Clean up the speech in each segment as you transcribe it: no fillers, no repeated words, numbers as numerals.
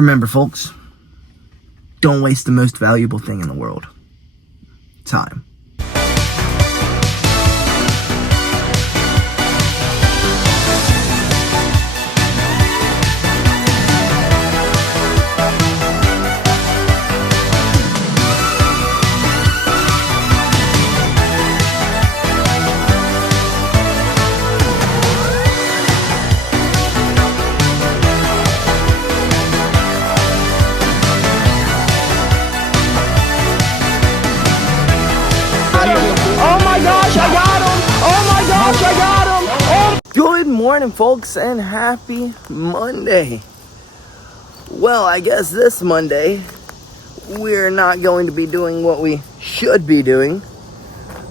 Remember, folks, don't waste the most valuable thing in the world. Time. Good morning, folks, and happy Monday. Well, I guess this Monday we're not going to be doing what we should be doing,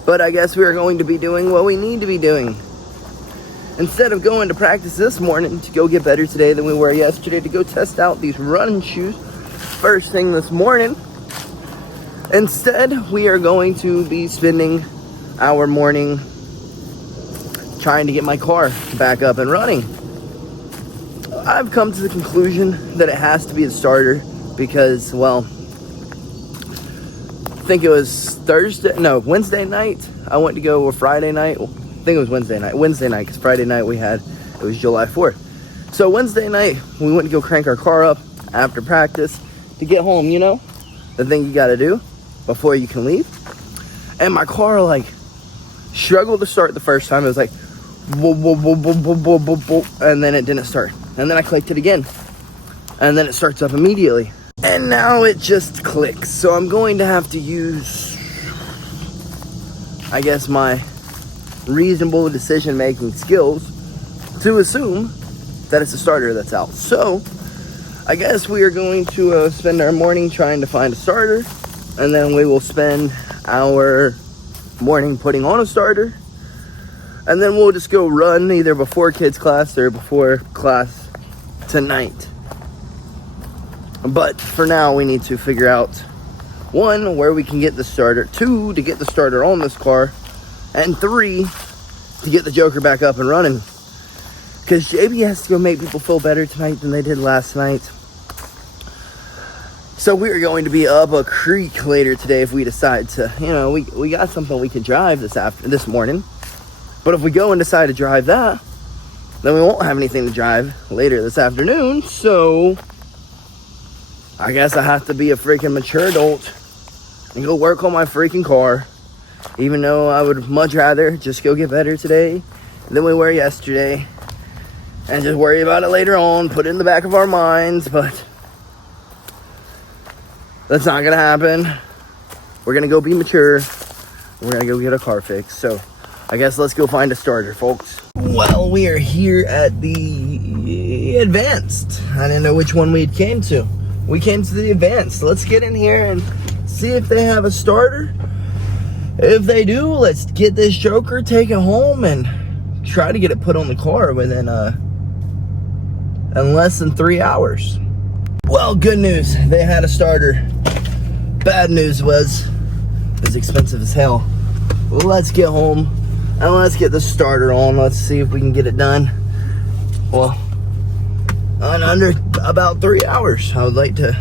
but I guess we're going to be doing what we need to be doing. Instead of going to practice this morning to go get better today than we were yesterday, to go test out these running shoes first thing this morning, instead we are going to be spending our morning trying to get my car back up and running. I've come to the conclusion that it has to be the starter because, well, I think it was Wednesday night. I went to go, or Friday night. I think it was Wednesday night, because Friday night it was July 4th. So Wednesday night, we went to go crank our car up after practice to get home, you know, the thing you gotta do before you can leave. And my car, struggled to start the first time. It was like, whoa, whoa, whoa, whoa, whoa, whoa, whoa, whoa, and then it didn't start. And then I clicked it again, and then it starts up immediately. And now it just clicks. So I'm going to have to use, I guess, my reasonable decision-making skills to assume that it's a starter that's out. So I guess we are going to spend our morning trying to find a starter, and then we will spend our morning putting on a starter, and then we'll just go run either before kids class or before class tonight. But for now, we need to figure out, 1, where we can get the starter, 2, to get the starter on this car, and 3, to get the Joker back up and running, because JB has to go make people feel better tonight than they did last night. So we're going to be up a creek later today if we decide to, we got something we can drive this morning. But if we go and decide to drive that, then we won't have anything to drive later this afternoon. So I guess I have to be a freaking mature adult and go work on my freaking car. Even though I would much rather just go get better today than we were yesterday. And just worry about it later on, put it in the back of our minds, but that's not gonna happen. We're gonna go be mature. We're gonna go get a car fixed. So I guess let's go find a starter, folks. Well, we are here at the Advanced. I didn't know which one we came to. We came to the Advanced. Let's get in here and see if they have a starter. If they do, let's get this Joker, take it home, and try to get it put on the car within in less than 3 hours. Well, good news, they had a starter. Bad news was, it was expensive as hell. Let's get home and let's get the starter on. Let's see if we can get it done. Well, in under about 3 hours. I'd like to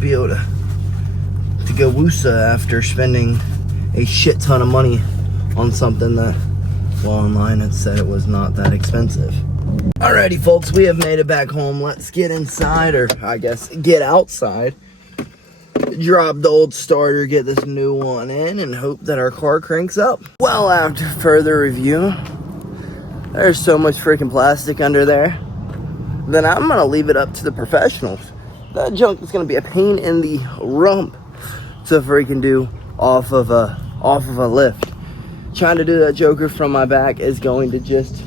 be able to go woosa after spending a shit ton of money on something that, well, online it said it was not that expensive. Alrighty, folks, we have made it back home. Let's get inside, or I guess get outside, drop the old starter, get this new one in, and hope that our car cranks up. Well, after further review, there's so much freaking plastic under there that I'm gonna leave it up to the professionals. That junk is gonna be a pain in the rump to freaking do off of a lift. Trying to do that Joker from my back is going to just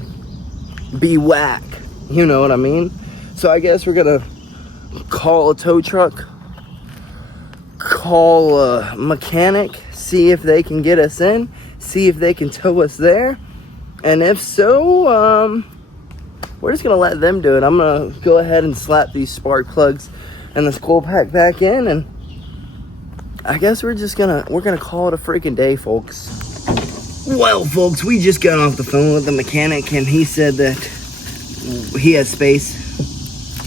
be whack, you know what I mean? So I guess we're gonna call a tow truck, call a mechanic, see if they can get us in, see if they can tow us there, and if so, we're just gonna let them do it. I'm gonna go ahead and slap these spark plugs and this coil pack back in, and I guess we're gonna call it a freaking day, folks. Well, folks, we just got off the phone with the mechanic, and he said that he has space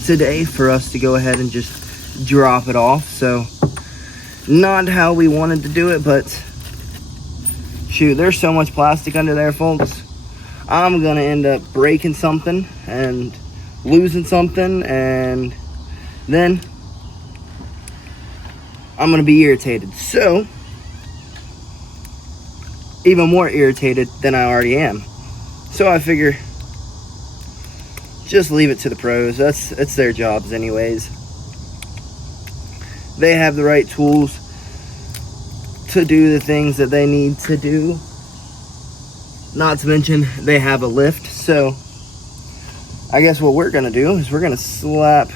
today for us to go ahead and just drop it off. So not how we wanted to do it, but shoot, there's so much plastic under there, folks. I'm gonna end up breaking something and losing something, and then I'm gonna be irritated. So even more irritated than I already am. So I figure just leave it to the pros. It's their jobs anyways. They have the right tools to do the things that they need to do. Not to mention they have a lift. So I guess what we're gonna do is we're gonna slap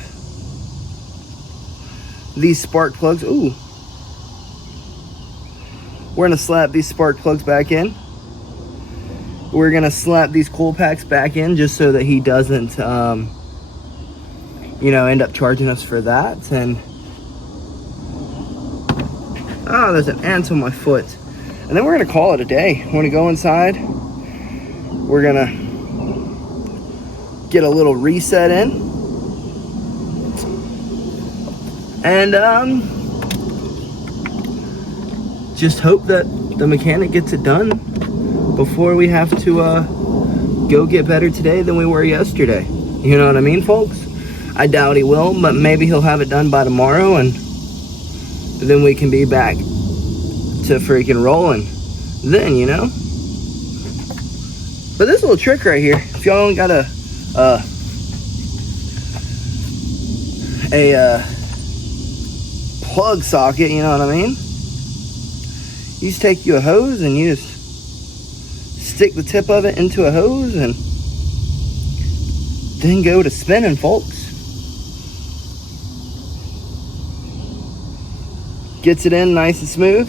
these spark plugs. Ooh. We're gonna slap these spark plugs back in. We're gonna slap these coil packs back in just so that he doesn't, you know, end up charging us for that. And oh, there's an ant on my foot. And then we're gonna call it a day. We're gonna go inside. We're gonna get a little reset in, and just hope that the mechanic gets it done before we have to go get better today than we were yesterday. You know what I mean, folks? I doubt he will, but maybe he'll have it done by tomorrow, and then we can be back to freaking rolling then, you know? But this little trick right here, if y'all only got a plug socket, you know what I mean? You just take you a hose and you just stick the tip of it into a hose and then go to spinning, folks. Gets it in nice and smooth.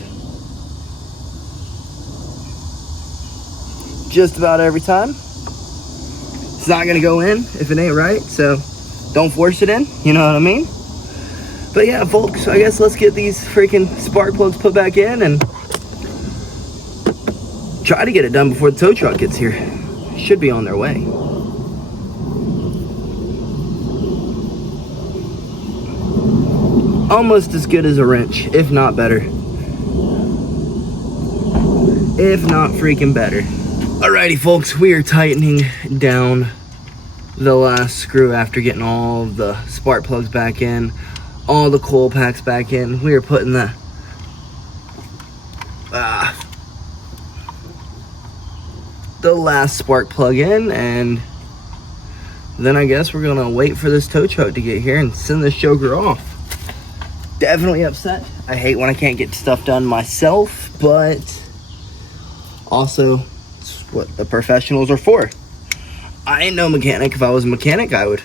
Just about every time. It's not gonna go in if it ain't right, so don't force it in, you know what I mean? But yeah, folks, I guess let's get these freaking spark plugs put back in and try to get it done before the tow truck gets here. Should be on their way. Almost as good as a wrench, if not better. If not freaking better. Alrighty, folks, we are tightening down the last screw after getting all of the spark plugs back in, all the coil packs back in. We are putting the last spark plug in, and then I guess we're gonna wait for this tow truck to get here and send this joker off. Definitely upset. I hate when I can't get stuff done myself, but also it's what the professionals are for. I ain't no mechanic. If I was a mechanic, I would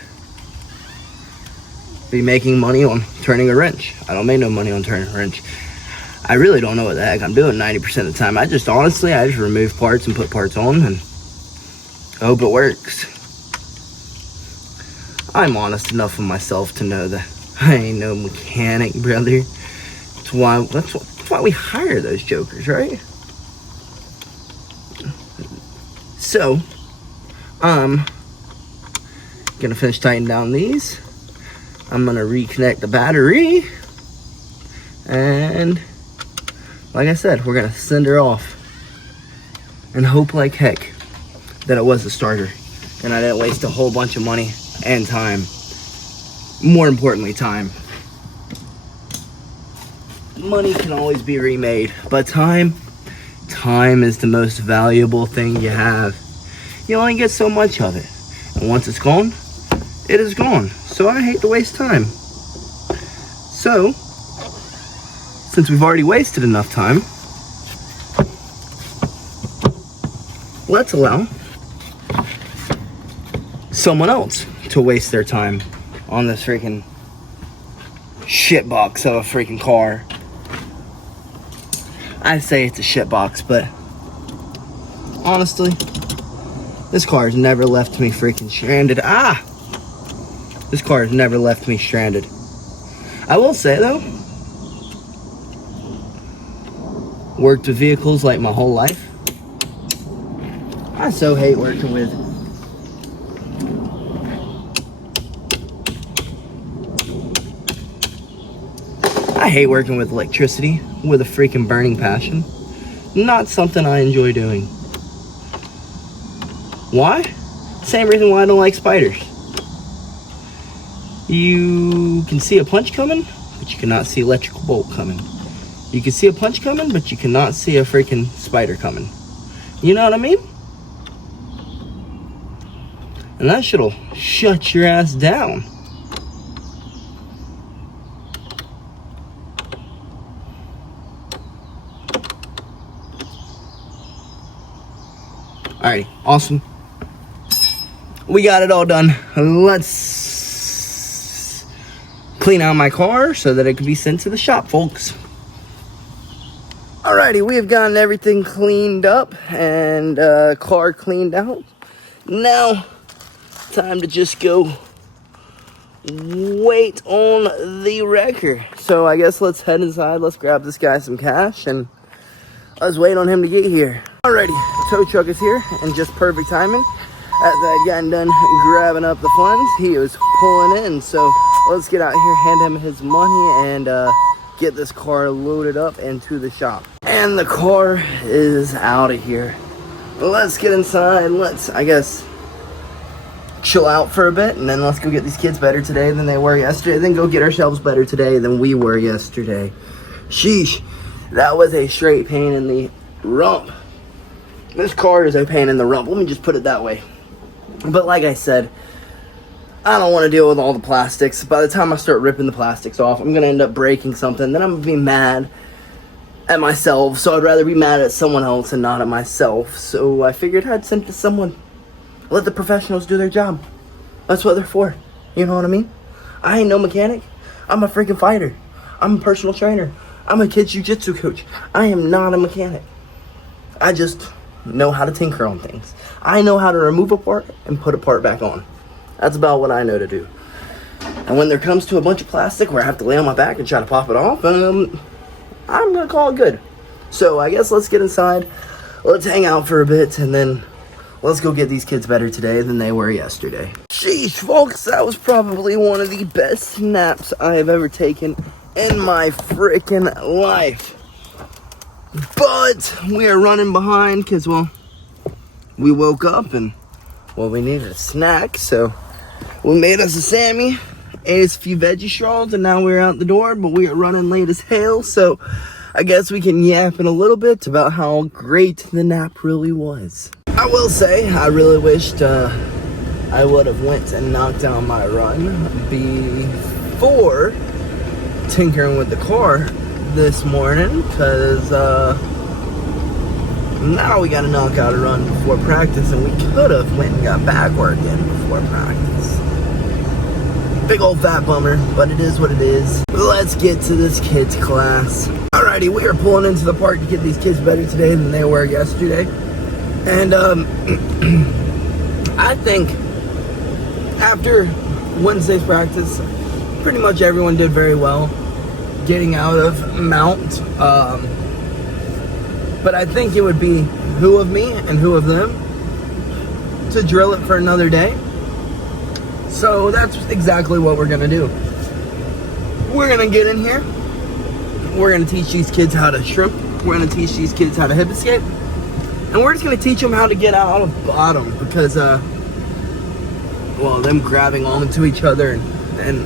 be making money on turning a wrench. I don't make no money on turning a wrench. I really don't know what the heck I'm doing 90% of the time. I just remove parts and put parts on and I hope it works. I'm honest enough with myself to know that I ain't no mechanic, brother. That's why we hire those jokers, right? So, I'm gonna finish tightening down these. I'm gonna reconnect the battery, and like I said, we're gonna send her off and hope like heck that it was the starter and I didn't waste a whole bunch of money and time. More importantly, time. Money can always be remade, but time is the most valuable thing you have. You only get so much of it, and once it's gone, it is gone. So I hate to waste time. So, since we've already wasted enough time, let's allow someone else to waste their time on this freaking shitbox of a freaking car. I say it's a shitbox, but honestly, this car has never left me freaking stranded. This car has never left me stranded. I will say though, worked with vehicles like my whole life. I so hate working with I hate working with electricity with a freaking burning passion. Not something I enjoy doing. Why? Same reason why I don't like spiders. You can see a punch coming, but you cannot see electrical bolt coming. You can see a punch coming, but you cannot see a freaking spider coming. You know what I mean? And that shit'll shut your ass down. Alright, awesome. We got it all done. Let's clean out my car so that it can be sent to the shop, folks. Alrighty, we have gotten everything cleaned up and car cleaned out. Now, time to just go wait on the wrecker. So I guess let's head inside. Let's grab this guy some cash and let's wait on him to get here. Alrighty, tow truck is here and just perfect timing. As I had gotten done grabbing up the funds, he was pulling in. So let's get out here, hand him his money, and get this car loaded up into the shop. And the car is out of here. Let's get inside. Let's, I guess, chill out for a bit, and then let's go get these kids better today than they were yesterday. Then go get ourselves better today than we were yesterday. Sheesh, that was a straight pain in the rump. This car is a pain in the rump. Let me just put it that way. But like I said, I don't want to deal with all the plastics. By the time I start ripping the plastics off, I'm going to end up breaking something. Then I'm going to be mad at myself. So I'd rather be mad at someone else and not at myself. So I figured I'd send it to someone. Let the professionals do their job. That's what they're for. You know what I mean? I ain't no mechanic. I'm a freaking fighter. I'm a personal trainer. I'm a kid's jiu-jitsu coach. I am not a mechanic. I just know how to tinker on things. I know how to remove a part and put a part back on. That's about what I know to do. And when there comes to a bunch of plastic where I have to lay on my back and try to pop it off, I'm gonna call it good. So I guess let's get inside, let's hang out for a bit, and then let's go get these kids better today than they were yesterday. Sheesh, folks, that was probably one of the best naps I have ever taken in my freaking life. But we are running behind because, well, we woke up and, well, we needed a snack. So we made us a Sammy, ate us a few veggie straws, and now we're out the door. But we are running late as hell. So I guess we can yap in a little bit about how great the nap really was. I will say, I really wished I would have went and knocked down my run before tinkering with the car this morning, because now we gotta knock out a run before practice, and we could have went and got back work in before practice. Big old fat bummer, but it is what it is. Let's get to this kids class. Alrighty, we are pulling into the park to get these kids better today than they were yesterday. And I think after Wednesday's practice, pretty much everyone did very well getting out of mount. But I think it would be who of me and who of them to drill it for another day. So that's exactly what we're gonna do. We're gonna get in here. We're gonna teach these kids how to shrimp. We're gonna teach these kids how to hip escape. And we're just gonna teach them how to get out of bottom, because well, them grabbing onto each other and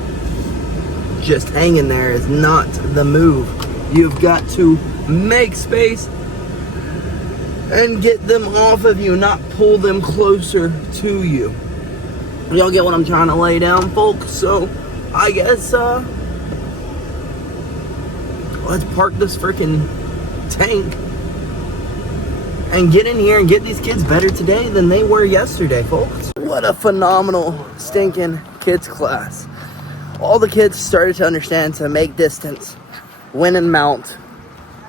just hanging there is not the move. You've got to make space and get them off of you, not pull them closer to you. Y'all get what I'm trying to lay down, folks? So I guess let's park this freaking tank and get in here and get these kids better today than they were yesterday, folks. What a phenomenal stinking kids class. All the kids started to understand to make distance, win and mount,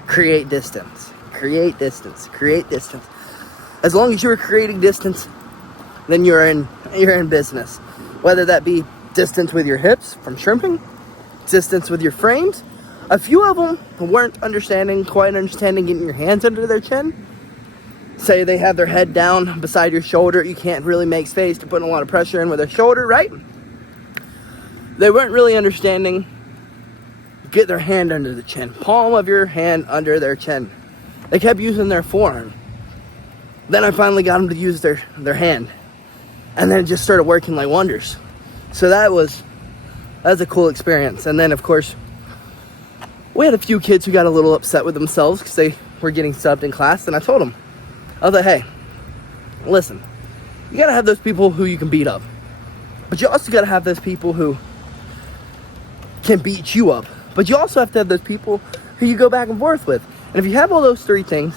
create distance, create distance, create distance. As long as you're creating distance, then you're in business. Whether that be distance with your hips from shrimping, distance with your frames. A few of them weren't quite understanding getting your hands under their chin. Say they have their head down beside your shoulder. You can't really make space to put a lot of pressure in with their shoulder, right? They weren't really understanding get their hand under the chin. Palm of your hand under their chin. They kept using their forearm. Then I finally got them to use their hand. And then it just started working like wonders. So that's a cool experience. And then, of course, we had a few kids who got a little upset with themselves because they were getting subbed in class. And I told them, I was like, hey, listen, you got to have those people who you can beat up. But you also got to have those people who can beat you up. But you also have to have those people who you go back and forth with. And if you have all those three things,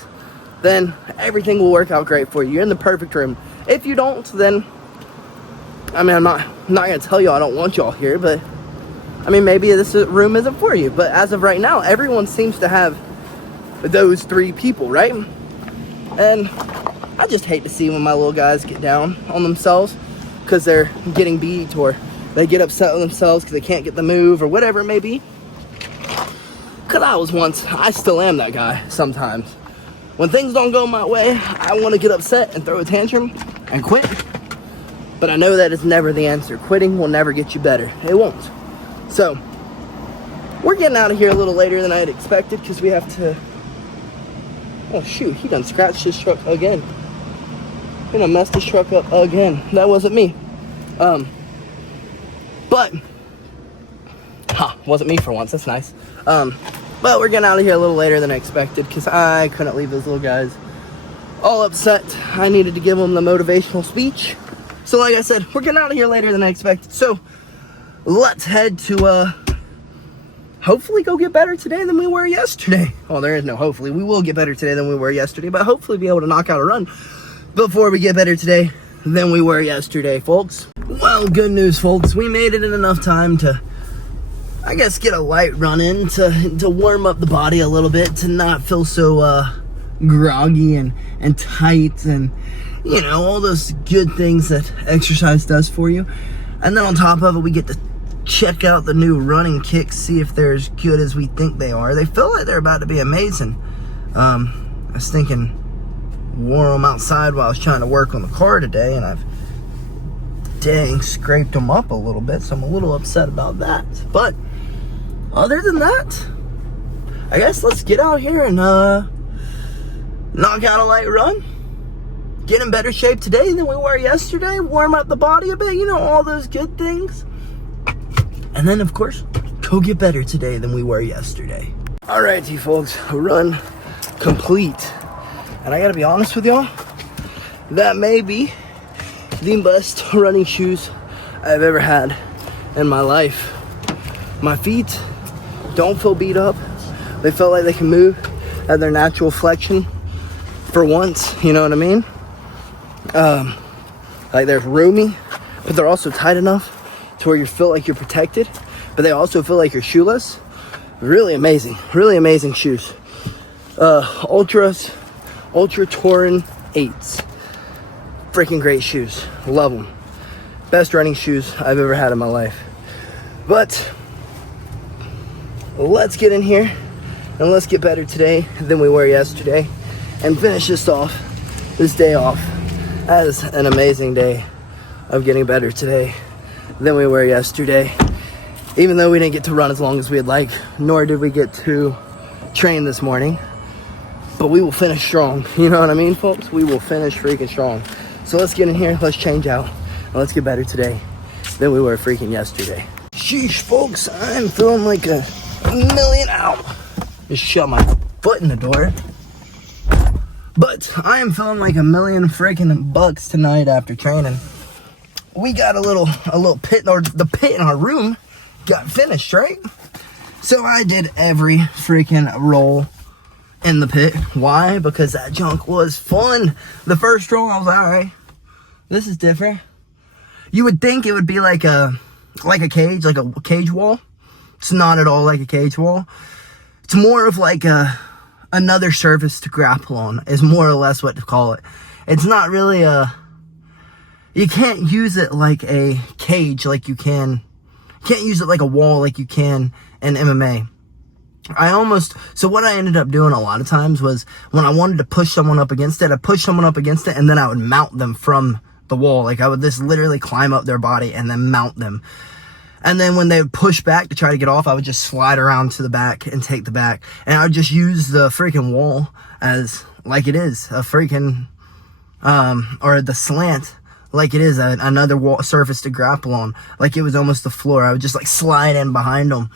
then everything will work out great for you. You're in the perfect room. If you don't, then, I mean, I'm not going to tell you I don't want y'all here, but, I mean, maybe this room isn't for you. But as of right now, everyone seems to have those three people, right? And I just hate to see when my little guys get down on themselves because they're getting beat, or they get upset with themselves because they can't get the move, or whatever it may be. Because I still am that guy sometimes. When things don't go my way, I want to get upset and throw a tantrum and quit. But I know that is never the answer. Quitting will never get you better. It won't. So, we're getting out of here a little later than I had expected because we have to... Oh shoot, he done scratched his truck again. He done messed his truck up again. That wasn't me. But... wasn't me for once. That's nice. But we're getting out of here a little later than I expected because I couldn't leave those little guys all upset. I needed to give them the motivational speech. So like I said, we're getting out of here later than I expected. So let's head to hopefully go get better today than we were yesterday. Oh, there is no hopefully. We will get better today than we were yesterday, but hopefully be able to knock out a run before we get better today than we were yesterday, folks. Well, good news, folks. We made it in enough time to, I guess, get a light run in to warm up the body a little bit, to not feel so groggy and tight, and you know, all those good things that exercise does for you. And then on top of it, we get to check out the new running kicks, see if they're as good as we think they are. They feel like they're about to be amazing. I was thinking, wore them outside while I was trying to work on the car today, and I've scraped them up a little bit, so I'm a little upset about that. But other than that, I guess let's get out here and knock out a light run, get in better shape today than we were yesterday, warm up the body a bit, you know, all those good things. And then, of course, go get better today than we were yesterday. All right, you folks, run complete. And I gotta be honest with y'all, that may be the best running shoes I've ever had in my life. My feet don't feel beat up. They feel like they can move at their natural flexion for once, you know what I mean? Like they're roomy, but they're also tight enough to where you feel like you're protected, but they also feel like you're shoeless. Really amazing shoes. Ultra Touring 8s. Freaking great shoes. Love them. Best running shoes I've ever had in my life. But let's get in here and let's get better today than we were yesterday and finish this day off as an amazing day of getting better today than we were yesterday. Even though we didn't get to run as long as we'd like, nor did we get to train this morning, but we will finish strong. You know what I mean, folks? We will finish freaking strong. So let's get in here, let's change out, and let's get better today than we were freaking yesterday. Sheesh, folks, I'm feeling like a million out. Just shut my foot in the door. But I am feeling like a million freaking bucks tonight after training. We got a little pit, or the pit in our room got finished, right? So I did every freaking roll in the pit. Why? Because that junk was fun. The first roll, I was like, all right, this is different. You would think it would be like a cage wall. It's not at all like a cage wall. It's more of like another surface to grapple on, is more or less what to call it. It's not really you can't use it like a cage like you can. You can't use it like a wall like you can in MMA. So what I ended up doing a lot of times was, when I wanted to push someone up against it, I pushed someone up against it, and then I would mount them from the wall. Like I would just literally climb up their body and then mount them. And then when they would push back to try to get off, I would just slide around to the back and take the back. And I would just use the freaking wall as, like it is, a freaking, or the slant, like it is another wall surface to grapple on. Like it was almost the floor. I would just like slide in behind them.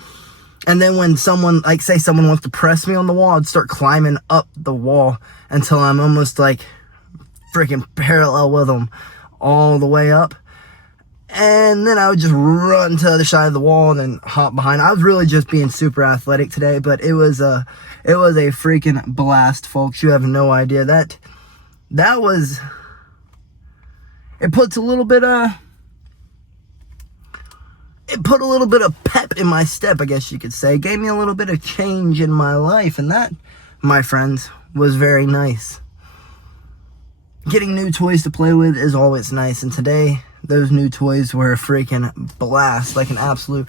And then when someone, like say someone wants to press me on the wall, I'd start climbing up the wall until I'm almost like freaking parallel with them all the way up. And then I would just run to the other side of the wall and then hop behind. I was really just being super athletic today, but it was a freaking blast, folks. You have no idea. That was, it puts a little bit of, it put a little bit of pep in my step, I guess you could say. It gave me a little bit of change in my life, and that, my friends, was very nice. Getting new toys to play with is always nice, and today, those new toys were a freaking blast, like an absolute,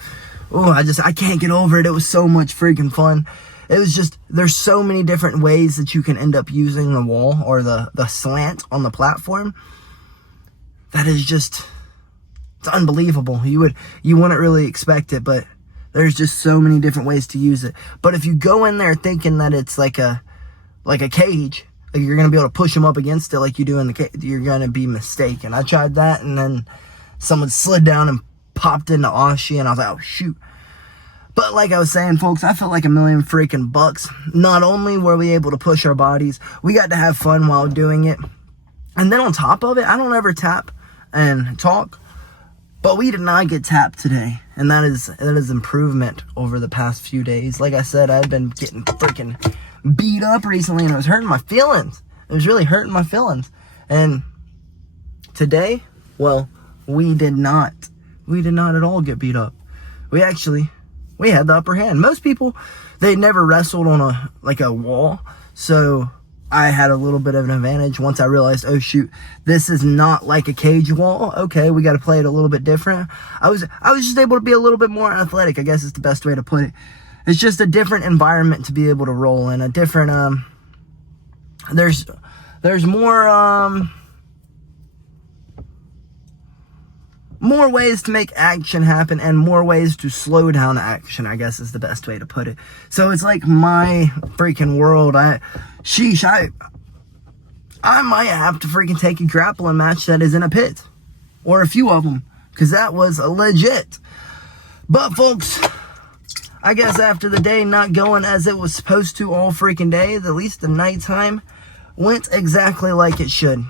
I can't get over it. It was so much freaking fun. It was just, there's so many different ways that you can end up using the wall or the slant on the platform. That is just, it's unbelievable. You wouldn't really expect it, but there's just so many different ways to use it. But if you go in there thinking that it's like a cage, like you're going to be able to push them up against it like you do in the cage, you're going to be mistaken. I tried that, and then someone slid down and popped into Oshie, and I was like, oh, shoot. But like I was saying, folks, I felt like $1 million freaking bucks. Not only were we able to push our bodies, we got to have fun while doing it. And then on top of it, I don't ever tap and talk, but we did not get tapped today. And that is improvement over the past few days. Like I said, I've been getting freaking beat up recently, and it was hurting my feelings. It was really hurting my feelings. And today, well, we did not at all get beat up. We had the upper hand. Most people, they never wrestled on a wall, so I had a little bit of an advantage once I realized, oh shoot, this is not like a cage wall. Okay, we got to play it a little bit different. I was just able to be a little bit more athletic, I guess is the best way to put it. It's just a different environment to be able to roll in, a different, there's more ways to make action happen and more ways to slow down action, I guess is the best way to put it. So it's like my freaking world. I might have to freaking take a grappling match that is in a pit, or a few of them, because that was legit. But folks, I guess after the day not going as it was supposed to all freaking day, at least the nighttime went exactly like it should.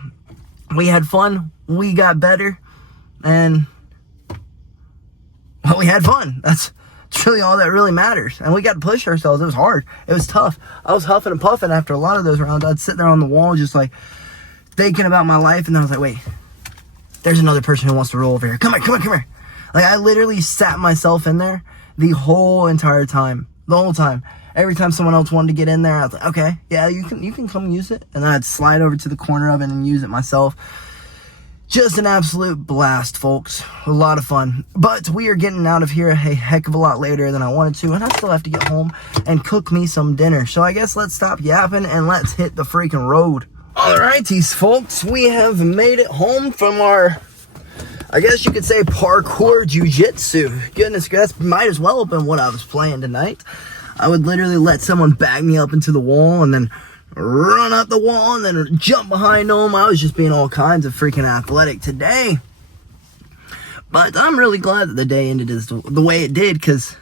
We had fun, we got better, and well, we had fun. That's really all that really matters. And we got to push ourselves. It was hard. It was tough. I was huffing and puffing after a lot of those rounds. I'd sit there on the wall just like thinking about my life, and then I was like, wait, there's another person who wants to roll over here. Come here. Like I literally sat myself in there the whole entire time. The whole time. Every time someone else wanted to get in there, I was like, okay, yeah, you can come use it. And then I'd slide over to the corner of it and use it myself. Just an absolute blast, folks. A lot of fun. But we are getting out of here a heck of a lot later than I wanted to, and I still have to get home and cook me some dinner. So I guess let's stop yapping and let's hit the freaking road. Alrighties, folks. We have made it home from our, I guess you could say, parkour jiu-jitsu. Goodness, that might as well have been what I was playing tonight. I would literally let someone bag me up into the wall and then run up the wall and then jump behind them. I was just being all kinds of freaking athletic today. But I'm really glad that the day ended the way it did, because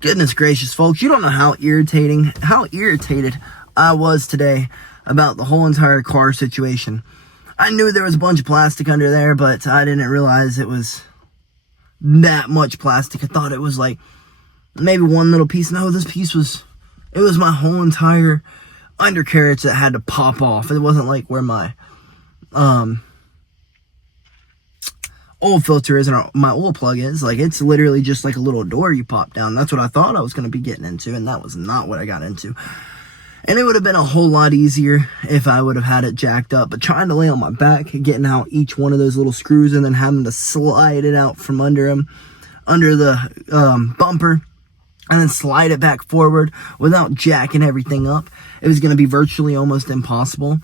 goodness gracious, folks, you don't know how irritated I was today about the whole entire car situation. I knew there was a bunch of plastic under there, but I didn't realize it was that much plastic. I thought it was like maybe one little piece. No, this piece was, it was my whole entire undercarriage that had to pop off. It wasn't like where my oil filter is and my oil plug is. Like, it's literally just like a little door you pop down. That's what I thought I was going to be getting into, and that was not what I got into. And it would have been a whole lot easier if I would have had it jacked up. But trying to lay on my back, getting out each one of those little screws, and then having to slide it out from under the bumper, and then slide it back forward without jacking everything up, it was going to be virtually almost impossible.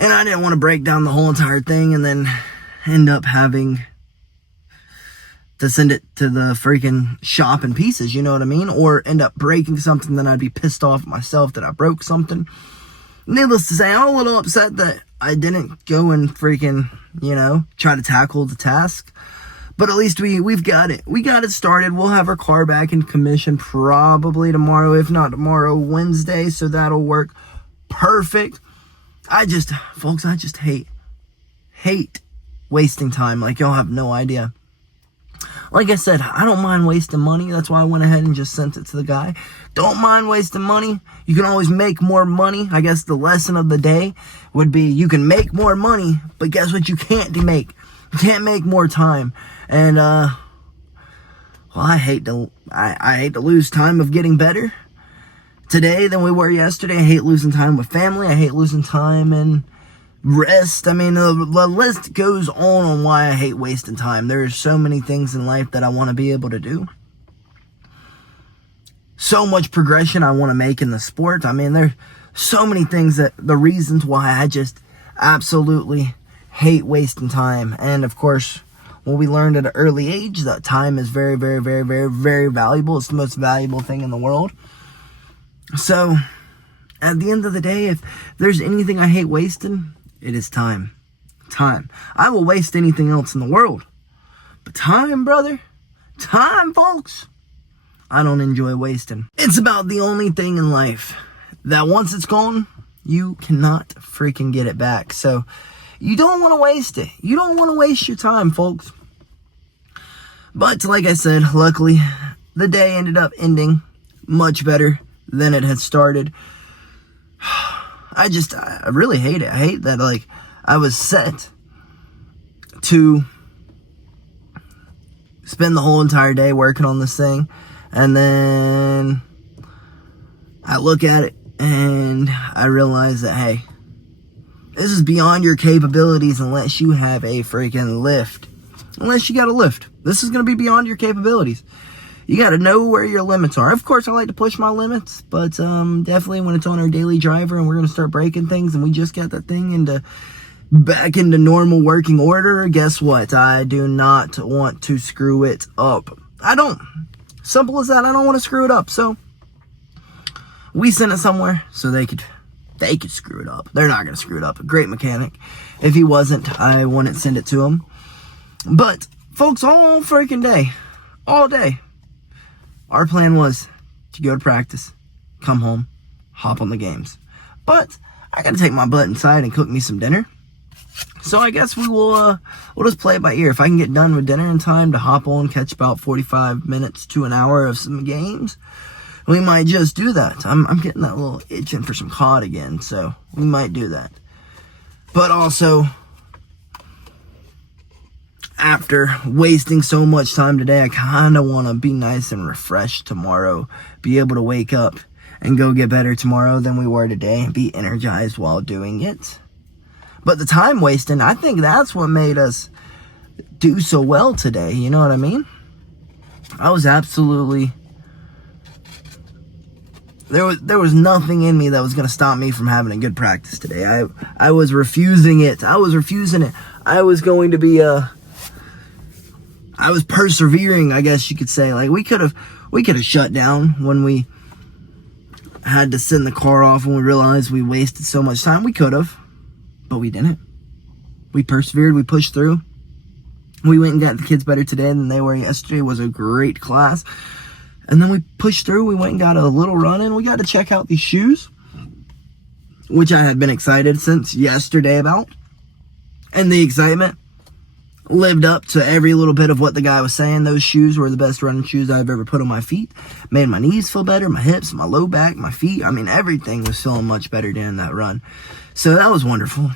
And I didn't want to break down the whole entire thing and then end up having to send it to the freaking shop in pieces, you know what I mean? Or end up breaking something, then I'd be pissed off at myself that I broke something. Needless to say, I'm a little upset that I didn't go and freaking, try to tackle the task. But at least we've got it. We got it started. We'll have our car back in commission probably tomorrow, if not tomorrow, Wednesday. So that'll work perfect. Folks, I just hate wasting time. Like, y'all have no idea. Like I said, I don't mind wasting money. That's why I went ahead and just sent it to the guy. Don't mind wasting money. You can always make more money. I guess the lesson of the day would be you can make more money, but guess what you can't make? You can't make more time. And, I hate to lose time of getting better today than we were yesterday. I hate losing time with family. I hate losing time and rest. I mean, the list goes on why I hate wasting time. There's so many things in life that I want to be able to do. So much progression I want to make in the sport. I mean, there's so many things the reasons why I just absolutely hate wasting time. And of course, what we learned at an early age, that time is very, very, very, very, very valuable. It's the most valuable thing in the world. So, at the end of the day, if there's anything I hate wasting, it is time. Time. I will waste anything else in the world. But time, brother. Time, folks. I don't enjoy wasting. It's about the only thing in life that once it's gone, you cannot freaking get it back. So, you don't want to waste it. You don't want to waste your time, folks. But, like I said, luckily, the day ended up ending much better than it had started. I really hate it. I hate that, like, I was set to spend the whole entire day working on this thing, and then I look at it and I realize that, hey, this is beyond your capabilities unless you have a freaking lift. Unless you got a lift. This is going to be beyond your capabilities. You got to know where your limits are. Of course, I like to push my limits, but definitely when it's on our daily driver and we're going to start breaking things and we just got that thing back into normal working order, guess what? I do not want to screw it up. I don't. Simple as that. I don't want to screw it up. So we sent it somewhere so they could screw it up. They're not going to screw it up. A great mechanic. If he wasn't, I wouldn't send it to him. But folks, all freaking day, all day, our plan was to go to practice, come home, hop on the games. But I gotta take my butt inside and cook me some dinner. So I guess we'll just play it by ear. If I can get done with dinner in time to hop on, catch about 45 minutes to an hour of some games, we might just do that. I'm getting that little itching for some COD again, so we might do that. But also, after wasting so much time today, I kind of want to be nice and refreshed tomorrow. Be able to wake up and go get better tomorrow than we were today. And be energized while doing it. But the time wasting, I think that's what made us do so well today. You know what I mean? I was absolutely... There was nothing in me that was going to stop me from having a good practice today. I was refusing it. I was going to be... I was persevering, I guess you could say. Like, we could have shut down when we had to send the car off when we realized we wasted so much time. We could have, but we didn't. We persevered, we pushed through. We went and got the kids better today than they were yesterday. It was a great class. And then we pushed through, we went and got a little run in. We got to check out these shoes, which I had been excited since yesterday about. And the excitement lived up to every little bit of what the guy was saying. Those shoes were the best running shoes I've ever put on my feet. Made my knees feel better, my hips, my low back, my feet. I mean, everything was feeling much better during that run. So that was wonderful.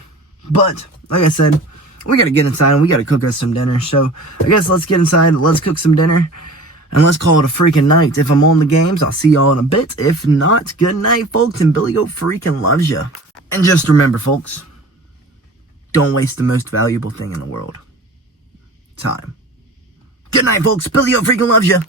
But, like I said, we got to get inside and we got to cook us some dinner. So, I guess let's get inside, let's cook some dinner, and let's call it a freaking night. If I'm on the games, I'll see y'all in a bit. If not, good night, folks, and BillyGoat freaking loves you. And just remember, folks, don't waste the most valuable thing in the world. Time. Good night, folks. BillyGoat freaking loves you.